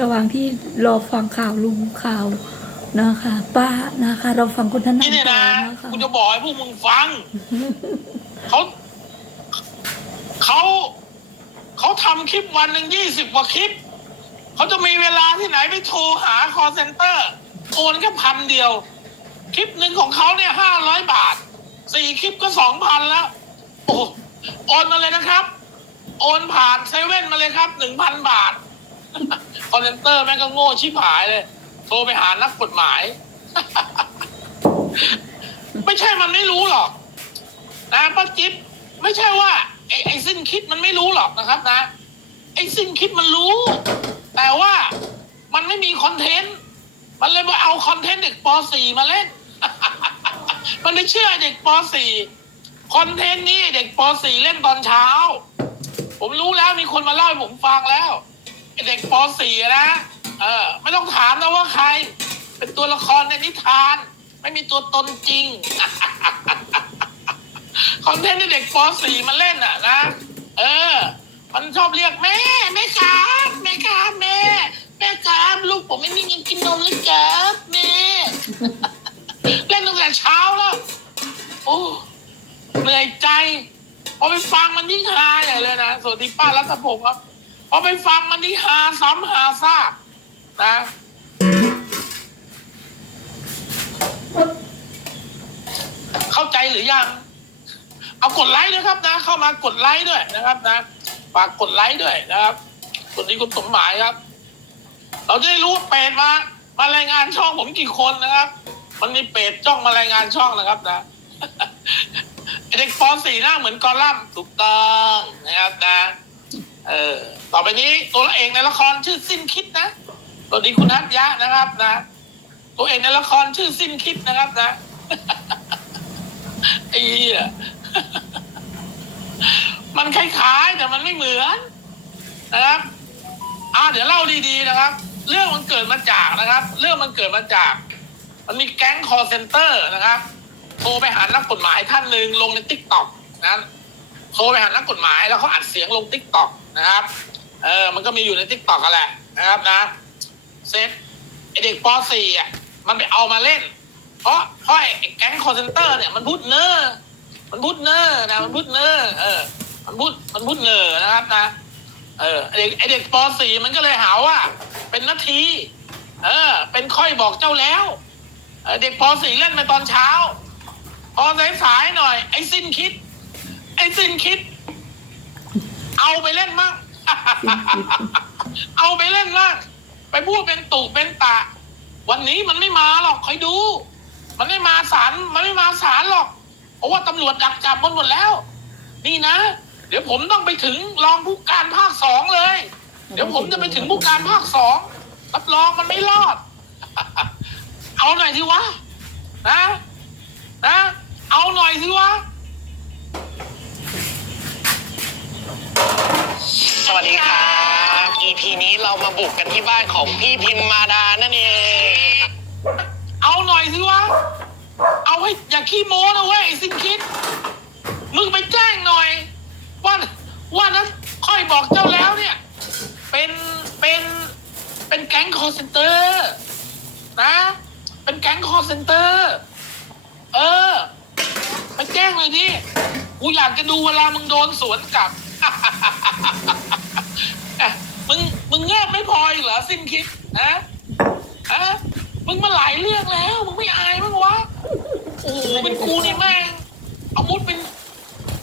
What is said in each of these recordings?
ระหว่างที่รอฟังข่าวลุงข่าวนะคะ ป้านะคะ เราฟังคนท่านนี่นั่งเนี่ยต่อนะนะคะกูจะบอกให้พวกมึงฟัง เขาเขาเขาทำคลิปวันหนึ่งยี่สิบกว่าคลิป เขาจะมีเวลาที่ไหนไปโทรหาคอเซ็นเตอร์โอนแค่พันเดียว คลิปหนึ่งของเขาเนี่ยห้าร้อยบาทสี่คลิปก็สองพันแล้ว โอ้โอนมาเลยนะครับ โอนผ่านเซเว่นมาเลยครับหนึ่งพันบาท คอนเซนเตอร์แม่งก็โง่ชิบหายเลย โทรไปหานักกฎหมาย ไม่ใช่มันไม่รู้หรอก นะป้าจิ๊บไม่ใช่ว่าไอ้ไอ้สิ้นคิดมันไม่รู้หรอกนะครับนะ ไอ้สิ้นคิดมันรู้ แต่ว่ามันไม่มีคอนเทนต์มันเลยมาเอาคอนเทนต์เด็กป .4 มาเล่น มันไม่เชื่อเด็กป .4 คอนเทนต์นี้เด็กป .4 เล่นตอนเช้า ผมรู้แล้วมีคนมาเล่าให้ผมฟังแล้ว เด็กป .4 นะเออไม่ต้องถามนะว่าใคร เป็นตัวละครในนิทาน ไม่มีตัวตนจริงคอนเทนต์ที่เด็กป .4 มาเล่นอะนะเออ มันชอบเรียกแม่แม่ครับแม่ครับแม่แม่ครับลูกผมไม่มีเงินกินนมเลยครับแม่เล่นตั้งแต่เช้าแล้วโอ้เหนื่อยใจพอไปฟังมันยิ่งฮาใหญ่เลยนะสวัสดีป้ารัตพงศ์ครับ พอไปฟังมันนี่ฮาซ้ำฮาซากนะเข้าใจหรือยัง เอากดไลค์นะครับนะ เข้ามากดไลค์ด้วยนะครับนะฝากกดไลค์ด้วยนะครับสวัสดีคุณสมหมายครับ เราจะได้รู้ว่าเป็ดมามารายงานช่องผมกี่คนนะครับ มันมีเป็ดจ้องมารายงานช่องนะครับนะเด็กป .4 หน้าเหมือนกอลัมน์ถูกต้องนะครับนะ เออ ต่อไปนี้ตัวเอกในละครชื่อสิ้นคิดนะสวัสดีคุณฮัทยะนะครับนะ ตัวเอกในละครชื่อสิ้นคิดนะครับนะไอ้เหี้ยมันคล้ายๆแต่มันไม่เหมือนนะครับอ่าเดี๋ยวเล่าดีๆนะครับ เรื่องมันเกิดมาจากนะครับ เรื่องมันเกิดมาจาก มันมีแก๊งคอร์เซนเตอร์นะครับโทรไปหานักกฎหมายท่านหนึ่งลงในทิกต็อกนะโทรไปหานักกฎหมายแล้วเขาอัดเสียงลงทิกต็อก นะครับ เออ มันก็มีอยู่ในทิกตอกกันแหละนะครับนะ เซตไอเด็กป .4 อะ มันไปเอามาเล่น เพราะเพราะไอ้แก๊งคอร์เซนเตอร์เนี่ยมันพูดเนอร์มันพูดเนอร์นะ มันพูดเนอร์เออ มันพูด มันพูดเนอร์นะครับนะ เออไอเด็กไอเด็กป .4 มันก็เลยหาว่า เป็นนาที เออ เป็นค่อยบอกเจ้าแล้วเเด็กป .4 เล่นมาตอนเช้า พอสายๆหน่อย ไอ้สิ้นคิด ไอ้สิ้นคิด เอาไปเล่นมั่ง เอาไปเล่นมั่งไปพูดเป็นตุเป็นตะ วันนี้มันไม่มาหรอกคอยดู มันไม่มาศาลมันไม่มาศาลหรอก เพราะว่าตำรวจดักจับมันหมดแล้ว นี่นะ เดี๋ยวผมต้องไปถึงรองผู้การภาคสองเลย เดี๋ยวผมจะไปถึงผู้การภาคสองรับรองมันไม่รอด เอาหน่อยสิวะนะนะ เอาหน่อยสิวะ สวัสดีครับ EP นี้เรามาบุกกันที่บ้านของพี่พิมมาดานั่นเอง เอาหน่อยสิวะ เอาให้อย่าขี้โม้นะเว้ยไอ้สิ้นคิด มึงไปแจ้งหน่อย ว่าว่านั้นค่อยบอกเจ้าแล้วเนี่ย เป็นเป็นเป็นแก๊งคอร์เซนเตอร์นะ เป็นแก๊งคอร์เซนเตอร์เออไปแจ้งเลยดิกูอยากจะดูเวลามึงโดนสวนกลับ งมึงเงียบไม่พออีกเหรอสิ้นคิดนะอะมึงมาหลายเรื่องแล้ว มึงไม่อายมั้างวะโอ้โหเป็นกูนี่แม่งเอามุดเป็น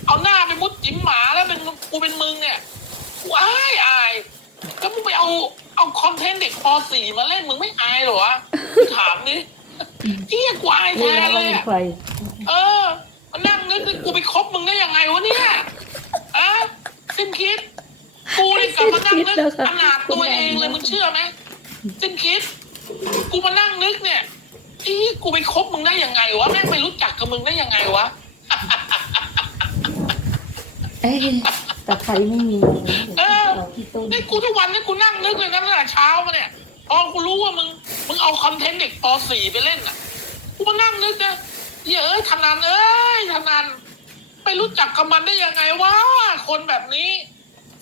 เอาหน้าไปมุดจิ้มหมาแล้วเป็นกูเป็นมึงเนี่ยกูอายอายแล้วมึงไปเอาเอาคอนเทนต์เด็กป .4 มาเล่นมึงไม่อายเหรอวะกูถามดิเฮียกูอายแทเวลานเลเรายเป็นอะใครเออมานั่งนึกว่ากูไปคบมึงได้ยังไงวะเนี่ยอะสิ้นคิด กูนี่กลับมานั่งนึกขนาดตัวเองเลยมึงเชื่อไหมสิ้นคิด กูมานั่งนึกเนี่ยอีกูไปคบมึงได้ยังไงวะแม่งไปรู้จักกับมึงได้ยังไงวะเอ้ยแต่ใครไม่มีเออาที่ต้นนี่กูทุกวันนี่กูนั่งนึกเลยนะตั้งแต่เช้ามาเนี่ยพอกูรู้ว่ามึงมึงเอาคอนเทนต์เด็กป .4 ไปเล่นอะกูมานั่งนึกนะเหี้ยเอ้ยทนันเอ้ยทนันไปรู้จักกับมันได้ยังไงวะคนแบบนี้เ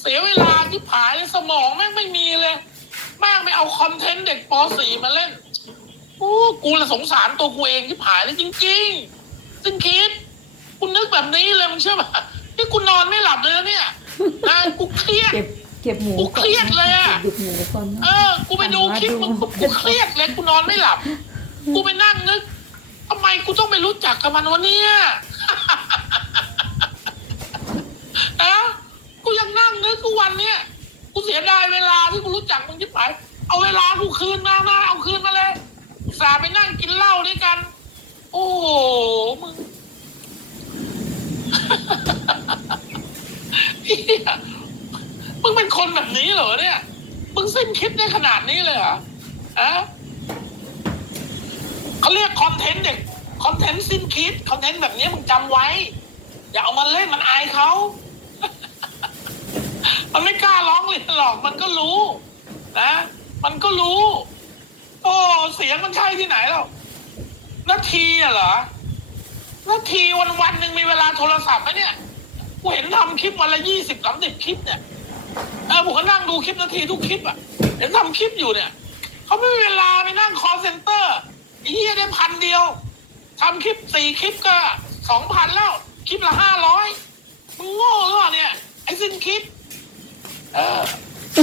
สียเวลาที่ผายเลยสมองแม่งไม่มีเลยแม่งไม่เอาเอาคอนเทนต์เด็กป .4 มาเล่นโอ้กูละสงสารตัวกูเองที่ผายเลยจริง ๆ ซึ่งคิดคุณนึกแบบนี้เลยมึงเชื่อป่ะนี่กูนอนไม่หลับเลยนะเนี่ยนะกูเครียดเก็บเก็บหมูกูเครียดเลยอะก็บหมูก่อนเอนะอกูไปดูคลิปมึงกูเครียดเลยกูนอนไม่หลับ กูไปนั่งนึกทำไมกูต้องไปรู้จักกับมันวะเนี่ยนะ กูยังนั่งนึกกูวันเนี้ยกูเสียดายเวลาที่กูรู้จักมึงที่ไปเอาเวลากูคืนมามาเอาคืนมาเลยสาไปนั่งกินเหล้าด้วยกัน โอ้โหมึงเฮียมึงเป็นคนแบบนี้เหรอเนี่ย มึงสิ้นคิดได้ขนาดนี้เลยเหรออะเขาเรียกคอนเทนต์เด็กคอนเทนต์สิ้นคิด คอนเทนต์แบบนี้มึงจำไว้ อย่าเอามาเล่นมันอายเขา มันไม่กล้าร้องเรียนหรอกมันก็รู้ นะ มันก็รู้ โอ้เสียงมันใช่ที่ไหนแล้วนาทีเหรอนาทีวันวันหนึ่งมีเวลาโทรศัพท์ไหมเนี่ยกูเห็นทำคลิปวันละยี่สิบสามสิบคลิปเนี่ยเออผมก็นั่งดูคลิปนาทีทุกคลิปอะ เห็นทำคลิปอยู่เนี่ยเขาไม่มีเวลาไปนั่งคอเซ็นเตอร์อ้เหี้ยได้พันเดียวทำคลิปสี่คลิปก็สองพันแล้ว คลิปละห้าร้อยมึงโง่หรือเปล่าเนี่ยไอ้สิ้นคิด เออ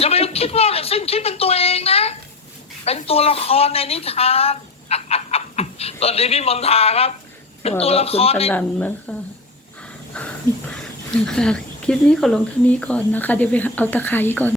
อย่าไปคิดว่าเนี่ยสิ้นคิดเป็นตัวเองนะ เป็นตัวละครในนิทานตอนนี้พี่มนทาครับ เป็นตัวละครในนันนะคะนะคะคลิปนี้ขอลงเท่านี้ก่อนนะคะ เดี๋ยวไปเอาตะไคร้ก่อน